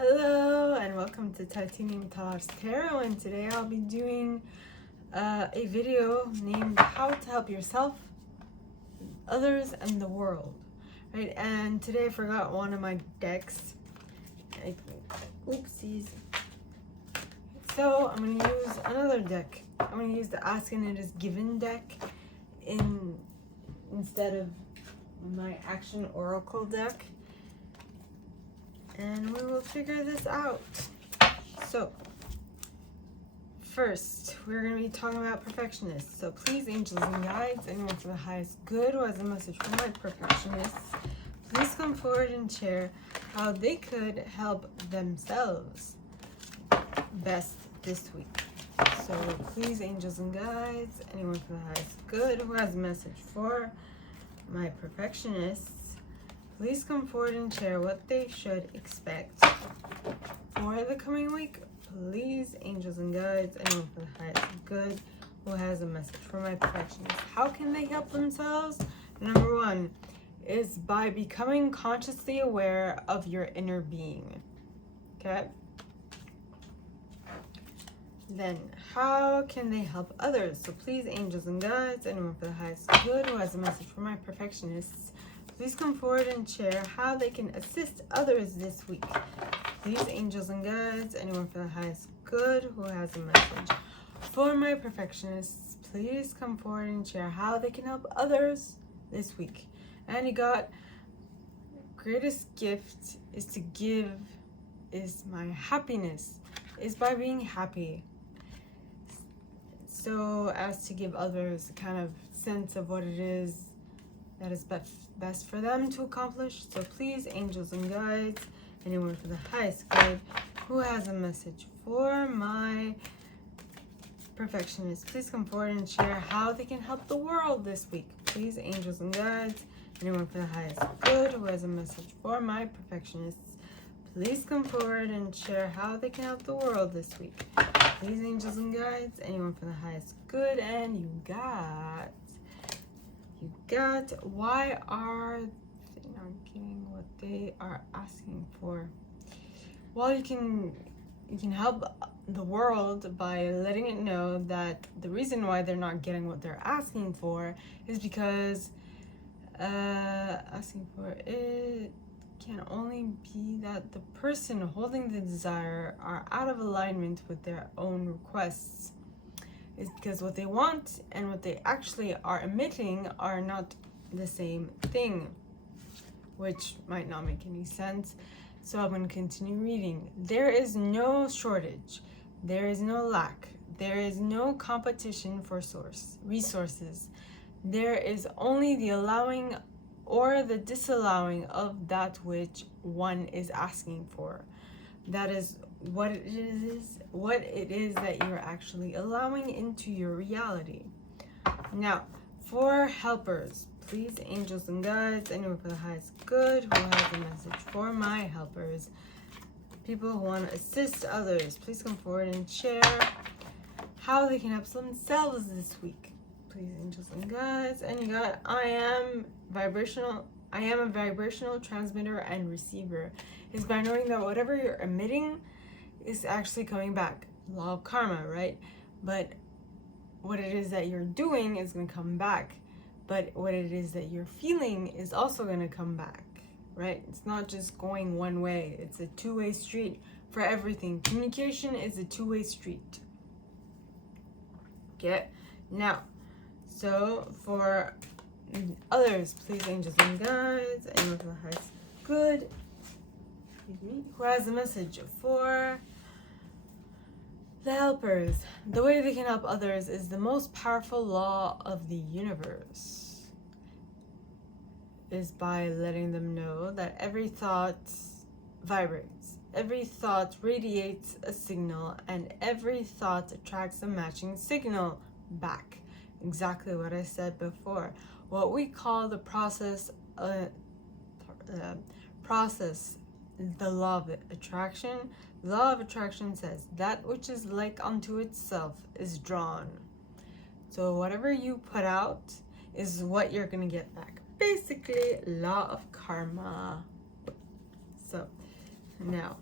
Hello and welcome to Titaniumtalarstarot, and today I'll be doing a video named How to Help Yourself, Others, and the World. Right, and today I forgot one of my decks. Oopsies. So I'm going to use another deck. I'm going to use the Ask and It Is Given deck instead of my Action Oracle deck. And we will figure this out. So, first, we're going to be talking about perfectionists. So please, angels and guides, anyone for the highest good who has a message for my perfectionists, please come forward and share how they could help themselves best this week. So please, angels and guides, anyone for the highest good who has a message for my perfectionists, please come forward and share what they should expect for the coming week. Please, angels and guides, anyone for the highest good who has a message for my perfectionists. How can they help themselves? Number one is by becoming consciously aware of your inner being. Okay? Then, how can they help others? So please, angels and guides, anyone for the highest good who has a message for my perfectionists, please come forward and share how they can assist others this week. Please, angels and guides, anyone for the highest good who has a message for my perfectionists, please come forward and share how they can help others this week. And you got, greatest gift is to give is my happiness, is by being happy. So as to give others a kind of sense of what it is that is best for them to accomplish. So please, angels and guides, anyone for the highest good who has a message for my perfectionists, please come forward and share how they can help the world this week. Please, angels and guides, anyone for the highest good who has a message for my perfectionists, please come forward and share how they can help the world this week. Please, angels and guides, anyone for the highest good. And you got why are they not getting what they are asking for? Well, you can help the world by letting it know that the reason why they're not getting what they're asking for is because asking for it can only be that the person holding the desire are out of alignment with their own requests. Is because what they want and what they actually are emitting are not the same thing, which might not make any sense. So I'm going to continue reading. There is no shortage. There is no lack. There is no competition for resources. There is only the allowing or the disallowing of that which one is asking for. That is what it is that you're actually allowing into your reality. Now, for helpers, please, angels and guides, anyone for the highest good who has a message for my helpers, people who want to assist others, please come forward and share how they can help themselves this week. Please, angels and guides. And you got, I am a vibrational transmitter and receiver. Is by knowing that whatever you're emitting is actually coming back. Law of karma, right? But what it is that you're doing is going to come back. But what it is that you're feeling is also going to come back, right? It's not just going one way. It's a two-way street for everything. Communication is a two-way street. Okay? Now, so for others, please, angels and guides, anyone for the highest good, who has a message for the helpers. The way they can help others is the most powerful law of the universe, is by letting them know that every thought vibrates, every thought radiates a signal, and every thought attracts a matching signal back. Exactly what I said before. What we call the process, the law of attraction. The law of attraction says that which is like unto itself is drawn. So whatever you put out is what you're going to get back. Basically, law of karma. So now,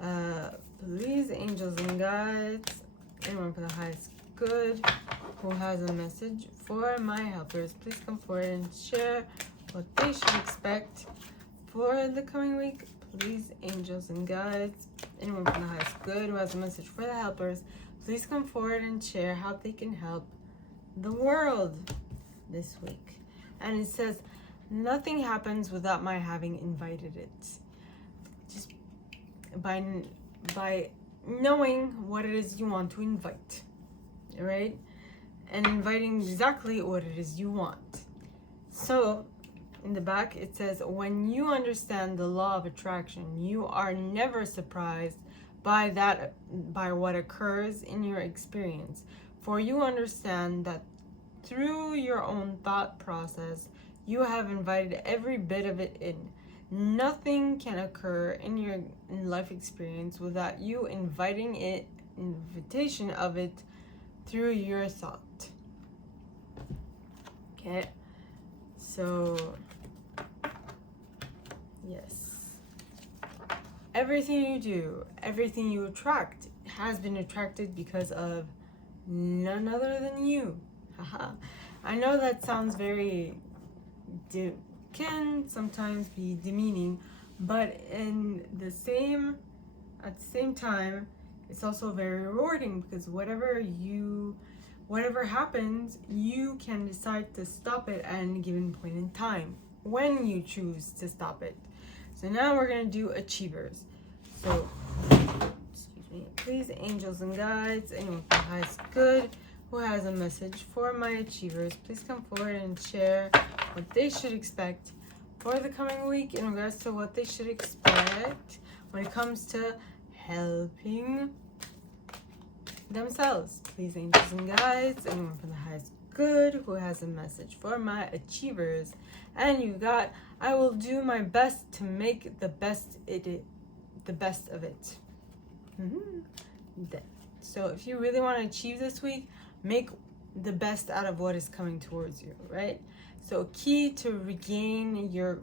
Please, angels and guides, anyone for the highest good who has a message for my helpers, please come forward and share what they should expect for the coming week. Please, angels and guides, anyone from the highest good who has a message for the helpers, please come forward and share how they can help the world this week. And it says, nothing happens without my having invited it. Just by knowing what it is you want to invite, right? And inviting exactly what it is you want. So in the back it says, when you understand the law of attraction, you are never surprised by what occurs in your experience, for you understand that through your own thought process you have invited every bit of it in. Nothing can occur in your life experience without you invitation of it through your thought. Okay, so yes, everything you do, everything you attract has been attracted because of none other than you. Haha. I know that sounds very can sometimes be demeaning, but at the same time, it's also very rewarding, because whatever happens, you can decide to stop it at any given point in time when you choose to stop it. So now we're going to do achievers. So excuse me, please, angels and guides, anyone from the highest good who has a message for my achievers, please come forward and share what they should expect for the coming week in regards to what they should expect when it comes to helping themselves. Please, angels and guides, anyone from the highest good who has a message for my achievers. And you got, I will do my best to make the best of it. So if you really want to achieve this week, make the best out of what is coming towards you, right? So key to regain your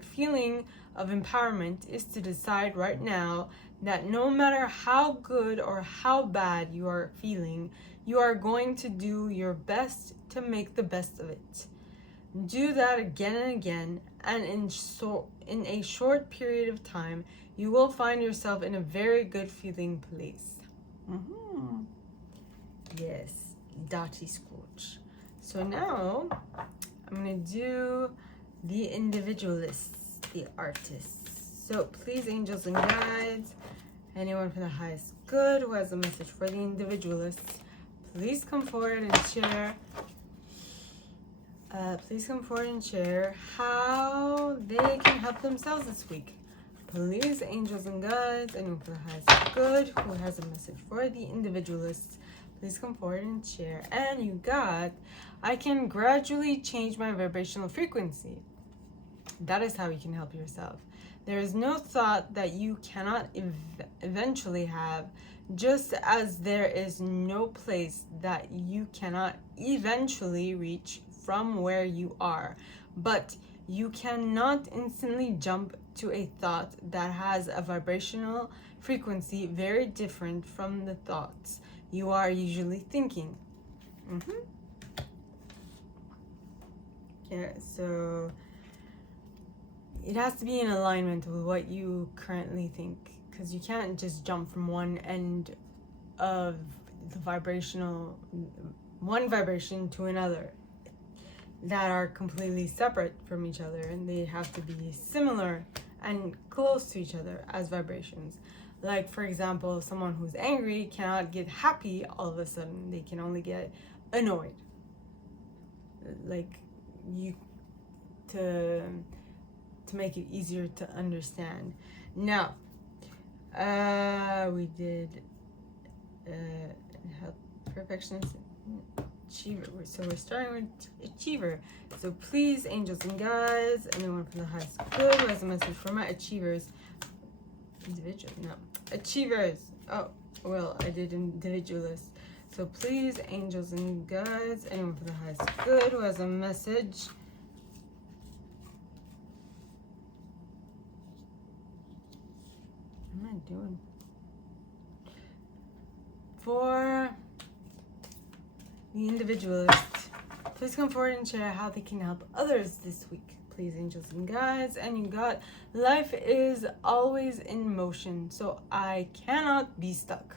feeling of empowerment is to decide right now that no matter how good or how bad you are feeling, you are going to do your best to make the best of it. Do that again and again, and in a short period of time, you will find yourself in a very good feeling place. Yes, Dottie Scorch. So now I'm going to do the individualists, the artists. So please, angels and guides, anyone from the highest good who has a message for the individualists, please come forward and share. Please come forward and share how they can help themselves this week. Please, angels and guides, anyone from the highest good who has a message for the individualists, please come forward and share. And you got, I can gradually change my vibrational frequency. That is how you can help yourself. There is no thought that you cannot eventually have, just as there is no place that you cannot eventually reach from where you are. But you cannot instantly jump to a thought that has a vibrational frequency very different from the thoughts you are usually thinking. Yeah, so it has to be in alignment with what you currently think, because you can't just jump from one end of the one vibration to another that are completely separate from each other, and they have to be similar and close to each other as vibrations. Like, for example, someone who's angry cannot get happy all of a sudden. They can only get annoyed. Like, to make it easier to understand. Now, we did help perfectionist, achiever. So we're starting with achiever. So please, angels and guides, anyone from the highest good who has a message for my achievers. Achievers. Oh, well, I did individualists. So please, angels and guides, anyone from the highest good who has a message am I doing? For the individualist, please come forward and share how they can help others this week. Please, angels and guides. And you got, life is always in motion, so I cannot be stuck.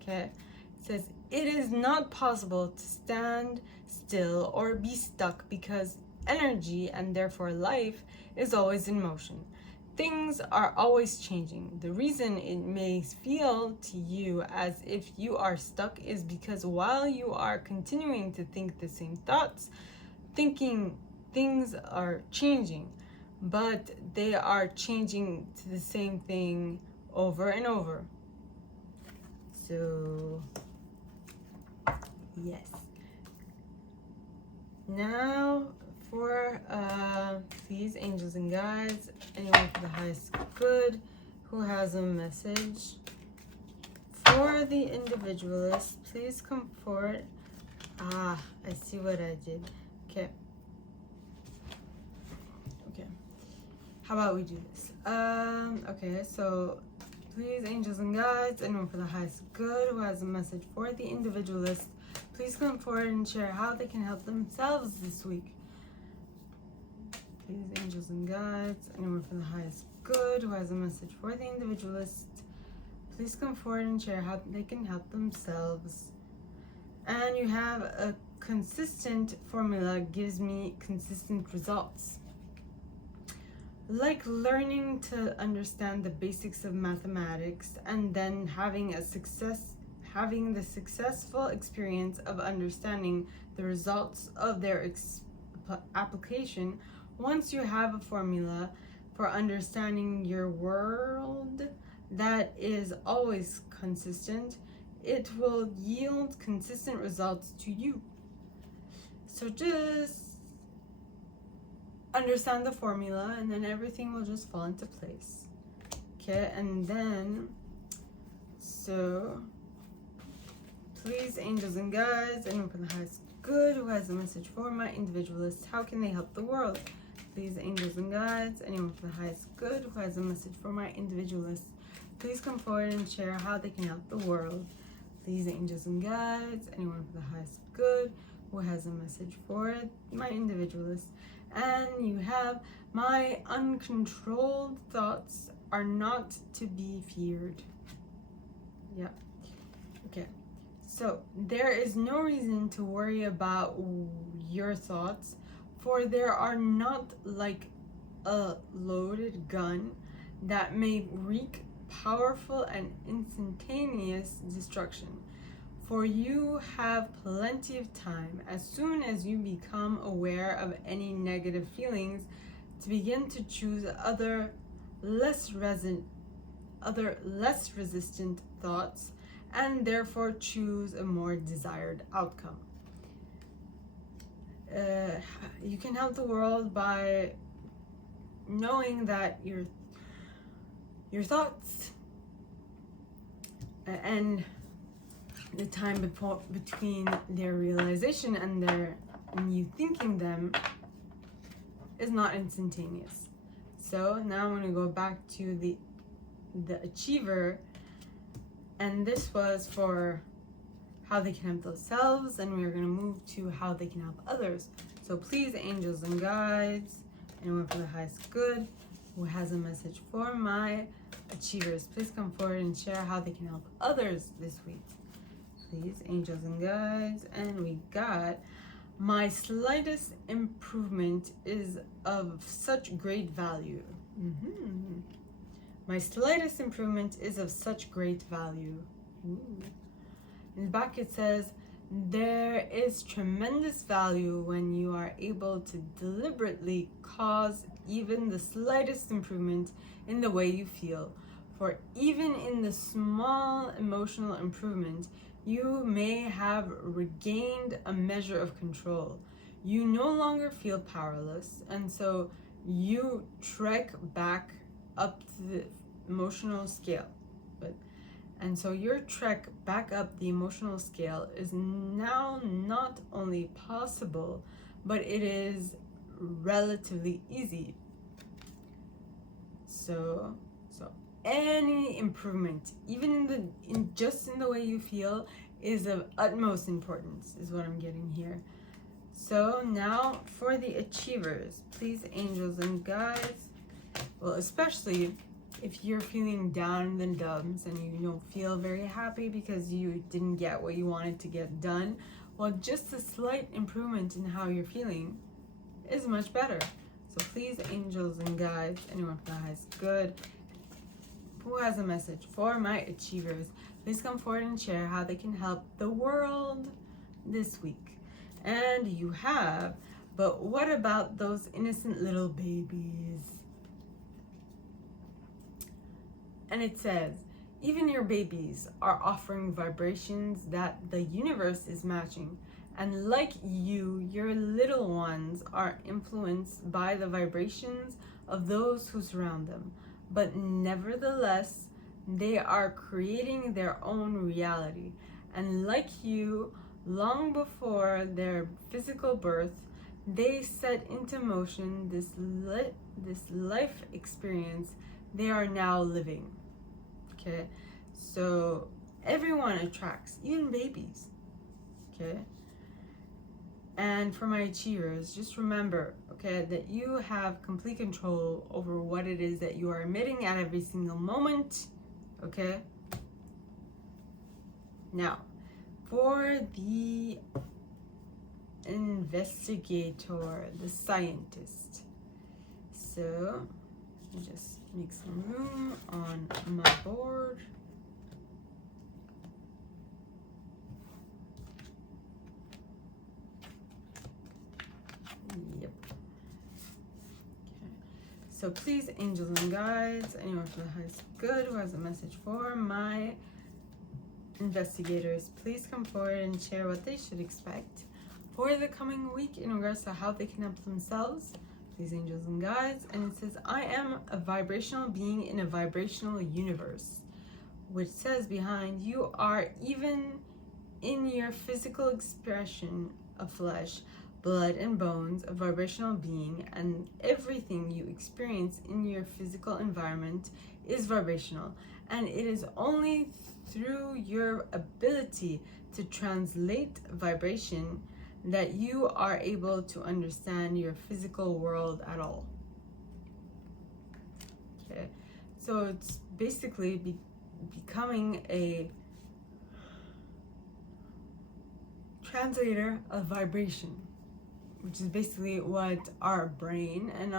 Okay? It says, it is not possible to stand still or be stuck because energy and therefore life is always in motion. Things are always changing. The reason it may feel to you as if you are stuck is because while you are continuing to think the same thoughts, thinking things are changing, but they are changing to the same thing over and over. So, yes. Now, for please, angels and guides, anyone for the highest good who has a message for the individualist, please come forward. I see what I did. Okay. How about we do this? Okay, so please, angels and guides, anyone for the highest good who has a message for the individualist, please come forward and share how they can help themselves this week. Please, angels and guides, anyone for the highest good who has a message for the individualist, please come forward and share how they can help themselves. And you have a consistent formula gives me consistent results. Like learning to understand the basics of mathematics and then having the successful experience of understanding the results of their application. Once you have a formula for understanding your world that is always consistent, it will yield consistent results to you. So just understand the formula and then everything will just fall into place. Okay, and then, so please, angels and guides, anyone for the highest good who has a message for my individualist, how can they help the world? Please, angels and guides, anyone for the highest good who has a message for my individualist, please come forward and share how they can help the world. Please, angels and guides, anyone for the highest good who has a message for my individualist. And you have, my uncontrolled thoughts are not to be feared. Yeah. Okay. So there is no reason to worry about your thoughts, for there are not like a loaded gun that may wreak powerful and instantaneous destruction. For you have plenty of time, as soon as you become aware of any negative feelings, to begin to choose other less resistant thoughts, and therefore choose a more desired outcome. You can help the world by knowing that your thoughts and the time between their realization and you thinking them is not instantaneous. So now I'm going to go back to the achiever, and this was for how they can help themselves, and we're going to move to how they can help others. So please, angels and guides, anyone for the highest good who has a message for my achievers, please come forward and share how they can help others this week. Please, angels and guides, and we got, my slightest improvement is of such great value. My slightest improvement is of such great value. In the back it says, there is tremendous value when you are able to deliberately cause even the slightest improvement in the way you feel. For even in the small emotional improvement, you may have regained a measure of control. You no longer feel powerless, and so you trek back up to the emotional scale. And so your trek back up the emotional scale is now not only possible, but it is relatively easy. So any improvement, even just in the way you feel, is of utmost importance, is what I'm getting here. So now for the achievers, please, angels and guides, well, especially if you're feeling down in the dumps and you don't feel very happy because you didn't get what you wanted to get done, well, just a slight improvement in how you're feeling is much better. So please, angels and guides, anyone from the highest good, who has a message for my achievers, please come forward and share how they can help the world this week. And you have, but what about those innocent little babies? And it says, even your babies are offering vibrations that the universe is matching. And like you, your little ones are influenced by the vibrations of those who surround them. But nevertheless, they are creating their own reality. And like you, long before their physical birth, they set into motion this life experience they are now living. Okay, so everyone attracts, even babies. Okay, and for my achievers, just remember, okay, that you have complete control over what it is that you are emitting at every single moment. Okay, now for the investigator, the scientist. So let me just make some room on my board. Yep. Okay. So please, angels and guides, anyone from the highest good who has a message for my investigators, please come forward and share what they should expect for the coming week in regards to how they can help themselves. Please, angels and guides. And it says, I am a vibrational being in a vibrational universe, which says behind, you are even in your physical expression of flesh, blood, and bones, a vibrational being, and everything you experience in your physical environment is vibrational. And it is only through your ability to translate vibration that you are able to understand your physical world at all. Okay, so it's basically becoming a translator of vibration, which is basically what our brain and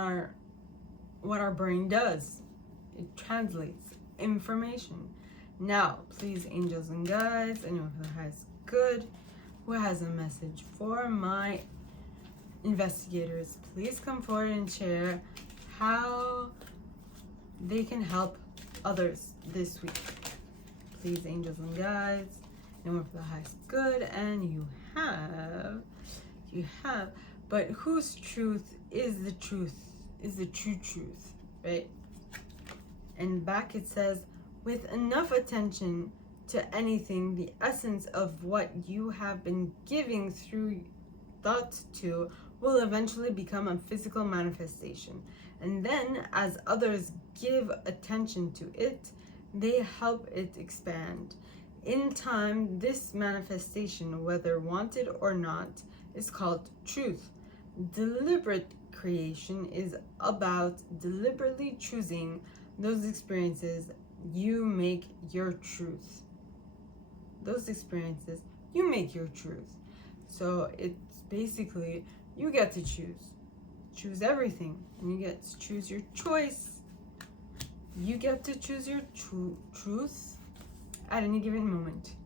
what our brain does. It translates information. Now, please, angels and guides, anyone who has good, who has a message for my investigators, please come forward and share how they can help others this week. Please, angels and guides, anyone for the highest good, and you have, but whose truth is the truth, is the true truth, right? And back it says, with enough attention to anything, the essence of what you have been giving through thought to will eventually become a physical manifestation. And then as others give attention to it, they help it expand. In time, this manifestation, whether wanted or not, is called truth. Deliberate creation is about deliberately choosing those experiences you make your truth. Those experiences, you make your truth. So it's basically, you get to choose everything, and you get to choose your choice. You get to choose your truth at any given moment.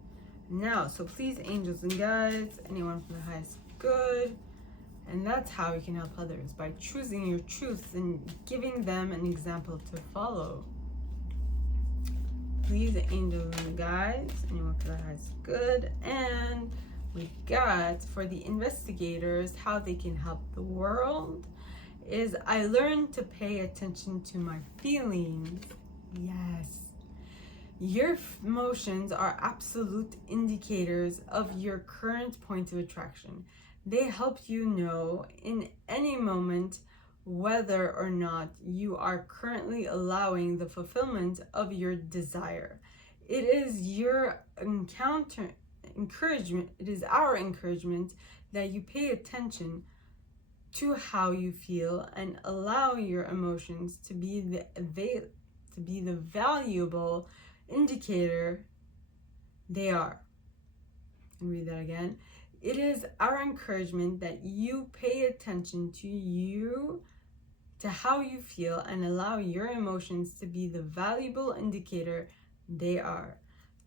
Now, so please, angels and guides, anyone from the highest good, and that's how you can help others, by choosing your truth and giving them an example to follow. Please, angels and guides, anyone for the highest good, and we got for the investigators how they can help the world is, I learned to pay attention to my feelings. Yes. Your emotions are absolute indicators of your current point of attraction. They help you know in any moment whether or not you are currently allowing the fulfillment of your desire. It is your encouragement, it is our encouragement that you pay attention to how you feel and allow your emotions to be the valuable indicator they are. And read that again. It is our encouragement that you pay attention to how you feel and allow your emotions to be the valuable indicator they are.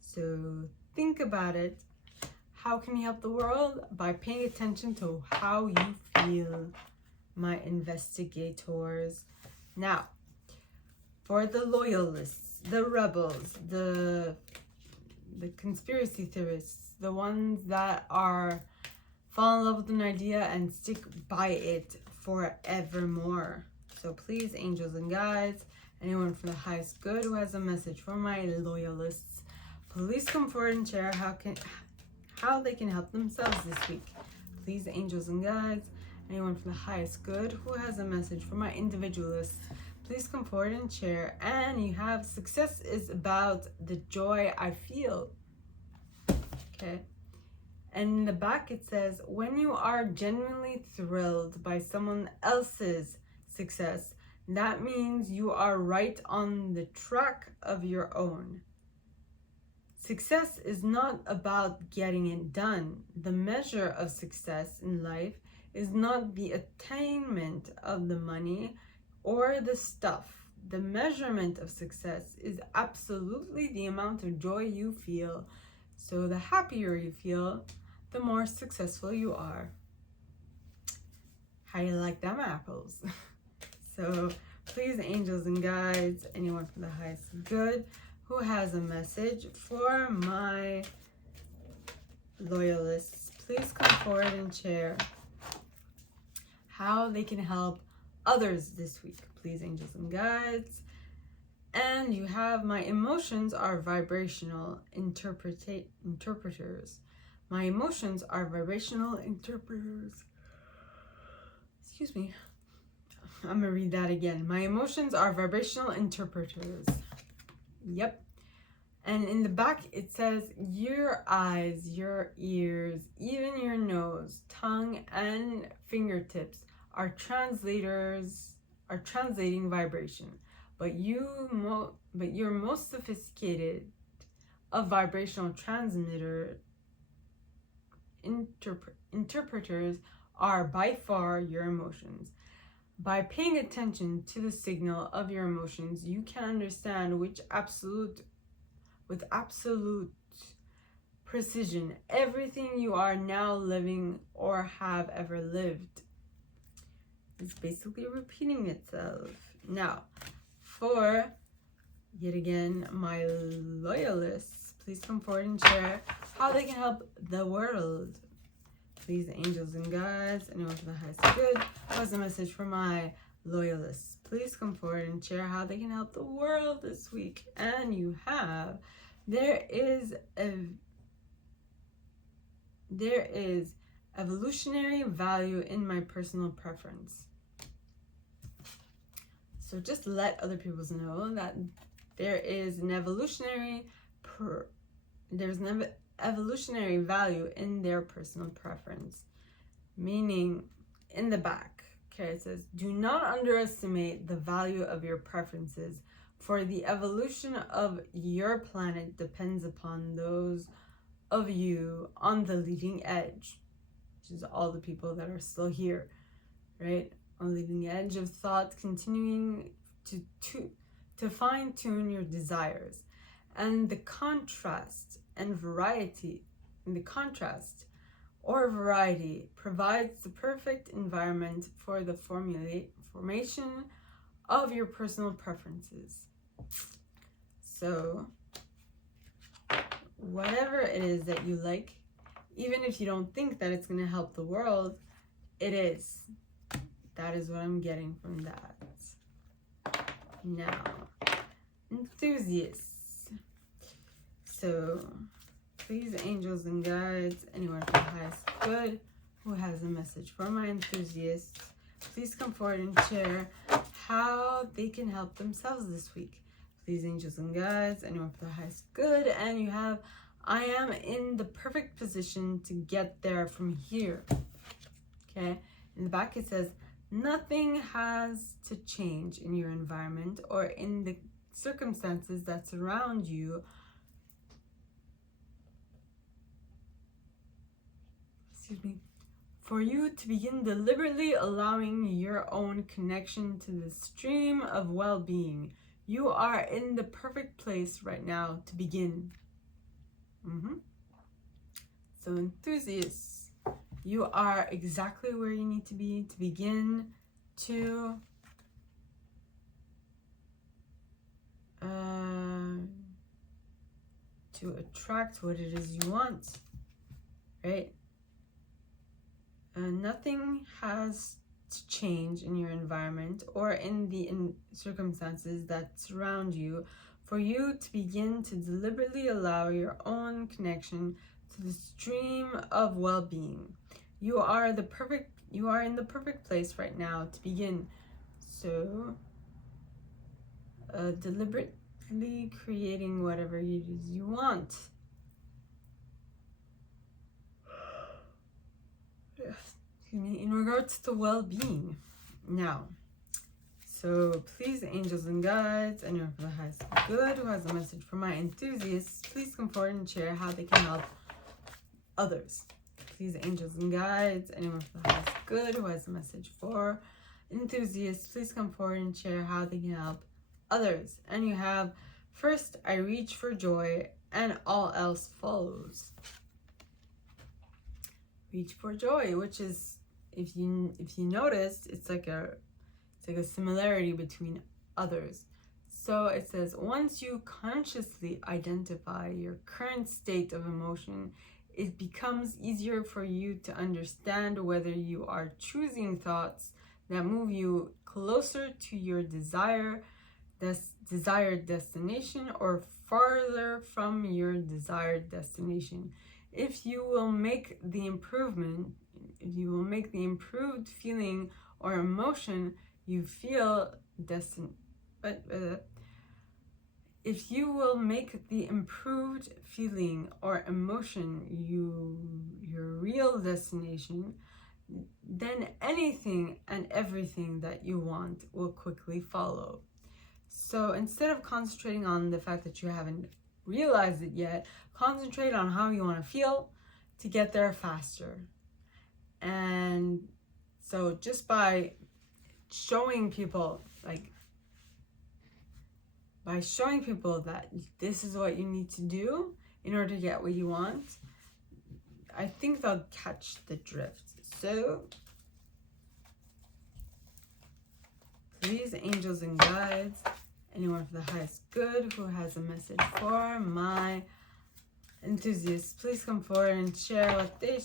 So think about it. How can you help the world? By paying attention to how you feel, my investigators. Now, for the loyalists, the rebels, the conspiracy theorists, the ones that fall in love with an idea and stick by it forevermore. So please, angels and guides, anyone from the highest good who has a message for my loyalists, please come forward and share how they can help themselves this week. Please, angels and guides, anyone from the highest good who has a message for my individualists, please come forward and share. And you have success is about the joy I feel. Okay. And in the back it says, when you are genuinely thrilled by someone else's success, that means you are right on the track of your own. Success is not about getting it done. The measure of success in life is not the attainment of the money or the stuff. The measurement of success is absolutely the amount of joy you feel. So the happier you feel, the more successful you are. How you like them apples? So please, angels and guides, anyone from the highest good who has a message for my loyalists, please come forward and share how they can help others this week. Please, angels and guides. And you have, my emotions are vibrational interpreters. My emotions are vibrational interpreters. Excuse me. I'm gonna read that again. My emotions are vibrational interpreters. Yep. And in the back it says, your eyes, your ears, even your nose, tongue, and fingertips are translating vibration. But you're most sophisticated of vibrational transmitter interpreters are by far your emotions. By paying attention to the signal of your emotions, you can understand with absolute precision everything you are now living or have ever lived. It's basically repeating itself. Now, for yet again my loyalists, please come forward and share how they can help the world. Please, angels and guides, anyone from the highest good who has a message for my loyalists, please come forward and share how they can help the world this week. And you have, there is evolutionary value in my personal preference. So just let other people know that there is an evolutionary value in their personal preference. Meaning, in the back, okay, it says, do not underestimate the value of your preferences, for the evolution of your planet depends upon those of you on the leading edge, which is all the people that are still here, right? On the leading edge of thought, continuing to fine-tune your desires. And the contrast or variety provides the perfect environment for the formation of your personal preferences. So whatever it is that you like, even if you don't think that it's going to help the world, it is. That is what I'm getting from that. Now, enthusiasts. So please, angels and guides, anyone from the highest good who has a message for my enthusiasts, please come forward and share how they can help themselves this week. Please, angels and guides, anyone for the highest good. And you have, I am in the perfect position to get there from here. Okay, in the back it says, nothing has to change in your environment or in the circumstances that surround you. Excuse me. For you to begin deliberately allowing your own connection to the stream of well-being. You are in the perfect place right now to begin. So enthusiasts, you are exactly where you need to be to begin to attract what it is you want, right? Nothing has to change in your environment or in the circumstances that surround you for you to begin to deliberately allow your own connection to the stream of well-being. You are in the perfect place right now to begin. So deliberately creating whatever it is you want. In regards to well-being now. So please, angels and guides, anyone for the highest good who has a message for my enthusiasts, please come forward and share how they can help others. Please, angels and guides, anyone for the highest good who has a message for enthusiasts, please come forward and share how they can help others. And you have, first I reach for joy and all else follows. Reach for joy, which is, if you notice, it's like a similarity between others. So it says, once you consciously identify your current state of emotion, it becomes easier for you to understand whether you are choosing thoughts that move you closer to your desired destination or farther from your desired destination. If you will make the improved feeling or emotion you feel if you will make the improved feeling or emotion your real destination, then anything and everything that you want will quickly follow. So instead of concentrating on the fact that you haven't realized it yet, concentrate on how you want to feel to get there faster. And so just by showing people that this is what you need to do in order to get what you want, I think they'll catch the drift. So please, angels and guides, anyone for the highest good who has a message for my enthusiasts, please come forward and share what they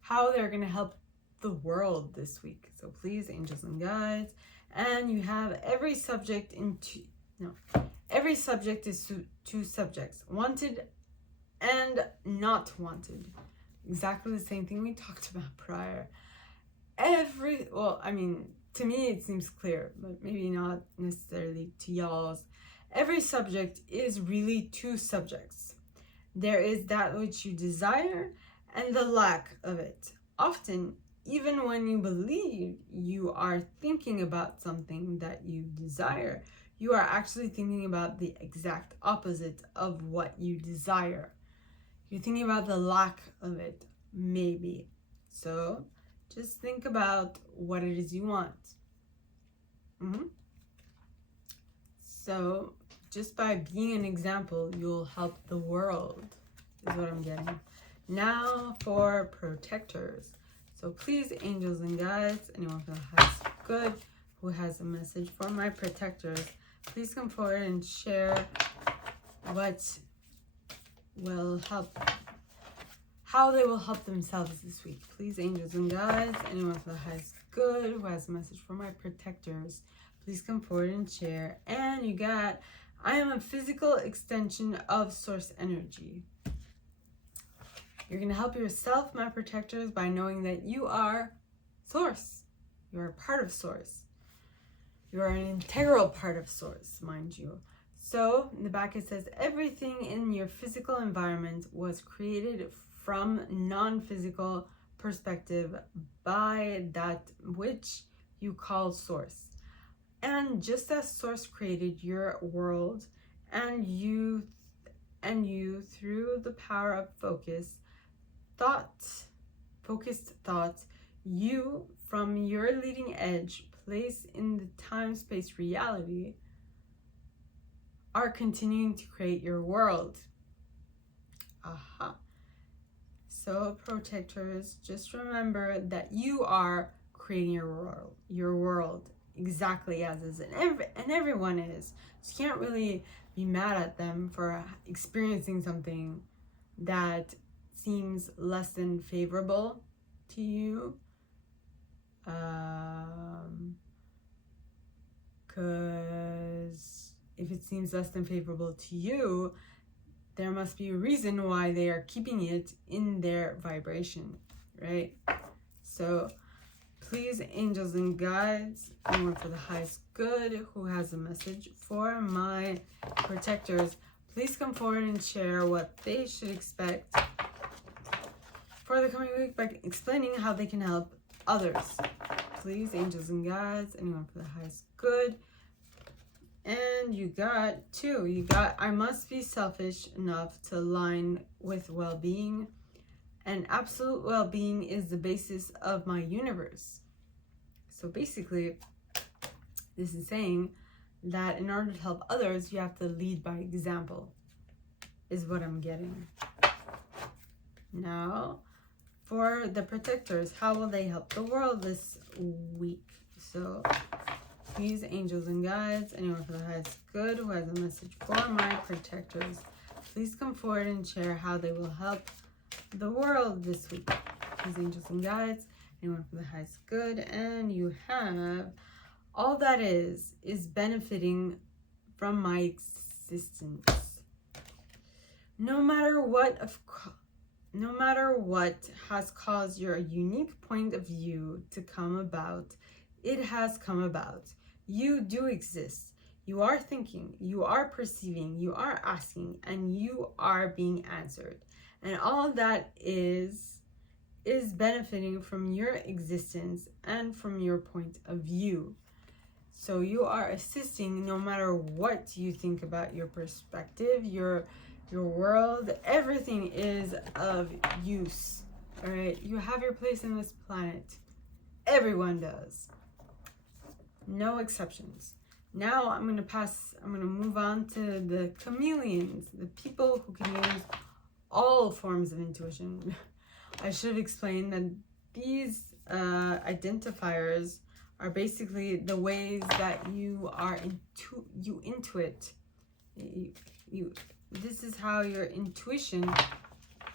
how they're going to help the world this week. So please, angels and guides, and you have every subject is two subjects, wanted and not wanted. Exactly the same thing we talked about prior. To me it seems clear, but maybe not necessarily to y'all's. Every subject is really two subjects. There is that which you desire and the lack of it. Often, even when you believe you are thinking about something that you desire, you are actually thinking about the exact opposite of what you desire. You're thinking about the lack of it, maybe. So just think about what it is you want. So just by being an example, you'll help the world, is what I'm getting. Now for protectors. So please, angels and guides, anyone who has good, who has a message for my protectors, please come forward and share what will help, how they will help themselves this week. Please, angels and guides, anyone for the highest good who has a message for my protectors, please come forward and share. And you got, I am a physical extension of source energy. You're going to help yourself, my protectors, by knowing that you are Source. You are a part of Source. You are an integral part of Source, mind you. So in the back it says, everything in your physical environment was created from non-physical perspective by that which you call Source. And just as Source created your world and you through the power of focused thought, you from your leading edge place in the time-space reality are continuing to create your world. Aha. So protectors, just remember that you are creating your world exactly as is, and everyone is. So you can't really be mad at them for experiencing something that seems less than favorable to you. Because if it seems less than favorable to you, there must be a reason why they are keeping it in their vibration, right? So please, angels and guides, anyone for the highest good who has a message for my protectors, please come forward and share what they should expect for the coming week by explaining how they can help others. Please, angels and guides, anyone for the highest good. And you got two. You got, I must be selfish enough to align with well-being. And absolute well-being is the basis of my universe. So basically, this is saying that in order to help others, you have to lead by example, is what I'm getting. Now, for the protectors, how will they help the world this week? So please, angels and guides, anyone for the highest good who has a message for my protectors, please come forward and share how they will help the world this week. Please, angels and guides, anyone for the highest good. And you have, all that is benefiting from my existence. No matter what has caused your unique point of view to come about, it has come about. You do exist. You are thinking, you are perceiving, you are asking, and you are being answered. And all that is benefiting from your existence and from your point of view. So you are assisting no matter what you think about your perspective, your world. Everything is of use. All right, you have your place in this planet. Everyone does. No exceptions. Now I'm going to move on to the chameleons, the people who can use all forms of intuition. I should explain that these identifiers are basically the ways that you are you intuit. This is how your intuition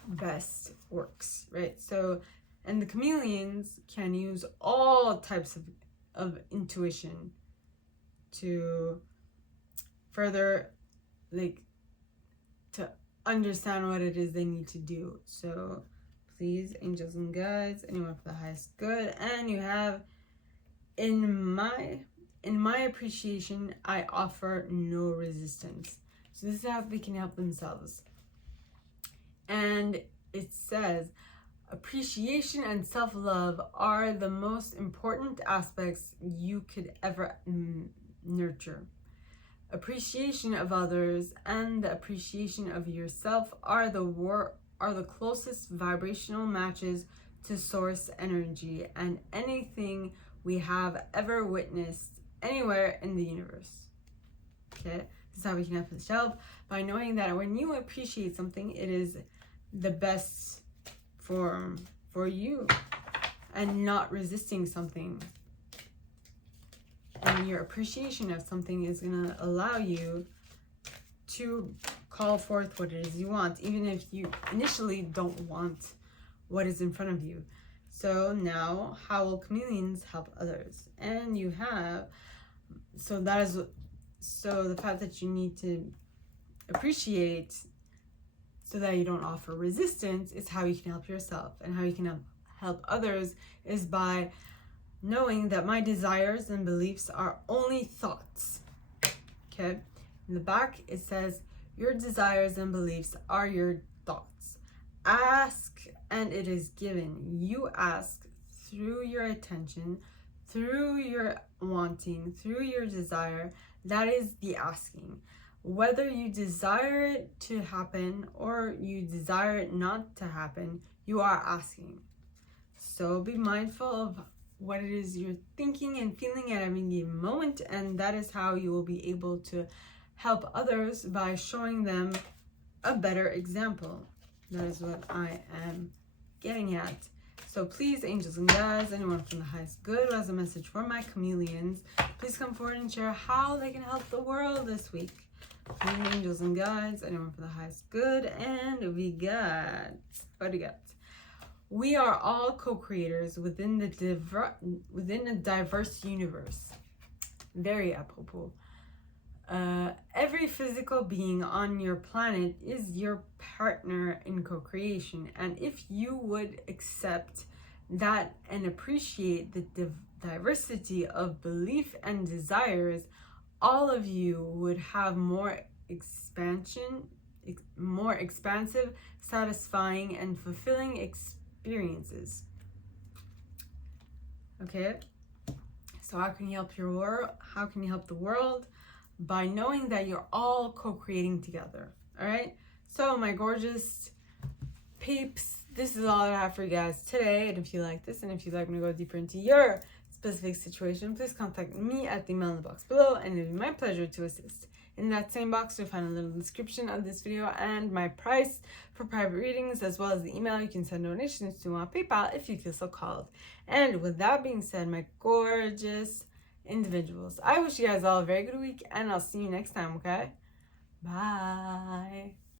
best works, right? So, and the chameleons can use all types of intuition to further, like, to understand what it is they need to do. So please, angels and guides, anyone for the highest good. And you have, in my appreciation, I offer no resistance. So this is how they can help themselves. And it says, appreciation and self-love are the most important aspects you could ever nurture. Appreciation of others and the appreciation of yourself are the closest vibrational matches to source energy and anything we have ever witnessed anywhere in the universe. Okay, this is how we can help ourselves, by knowing that when you appreciate something, it is the best form for you, and not resisting something. And your appreciation of something is going to allow you to call forth what it is you want, even if you initially don't want what is in front of you. So now, how will chameleons help others? And you have, so the fact that you need to appreciate so that you don't offer resistance is how you can help yourself. And how you can help others is by knowing that my desires and beliefs are only thoughts. Okay? In the back, it says, your desires and beliefs are your thoughts. Ask and it is given. You ask through your attention, through your wanting, through your desire. That is the asking. Whether you desire it to happen or you desire it not to happen, you are asking. So be mindful of what it is you're thinking and feeling at any given moment, and that is how you will be able to help others by showing them a better example. That is what I am getting at. So please, angels and guides, anyone from the highest good who has a message for my chameleons, please come forward and share how they can help the world this week. Please, angels and guides, anyone from the highest good, and we got, what do we got? We are all co-creators within a diverse universe. Very apropos. Every physical being on your planet is your partner in co-creation, and if you would accept that and appreciate the diversity of belief and desires, all of you would have more expansive, satisfying, and fulfilling experiences. Okay, so how can you help your world? How can you help the world? By knowing that you're all co-creating together. All right, so my gorgeous peeps, this is all I have for you guys today. And if you like this, and if you'd like me to go deeper into your specific situation, please contact me at the email in the box below, and it'll be my pleasure to assist. In that same box, you'll find a little description of this video and my price for private readings, as well as the email you can send donations to on PayPal if you feel so called. And with that being said, my gorgeous individuals, I wish you guys all a very good week, and I'll see you next time, okay? Bye.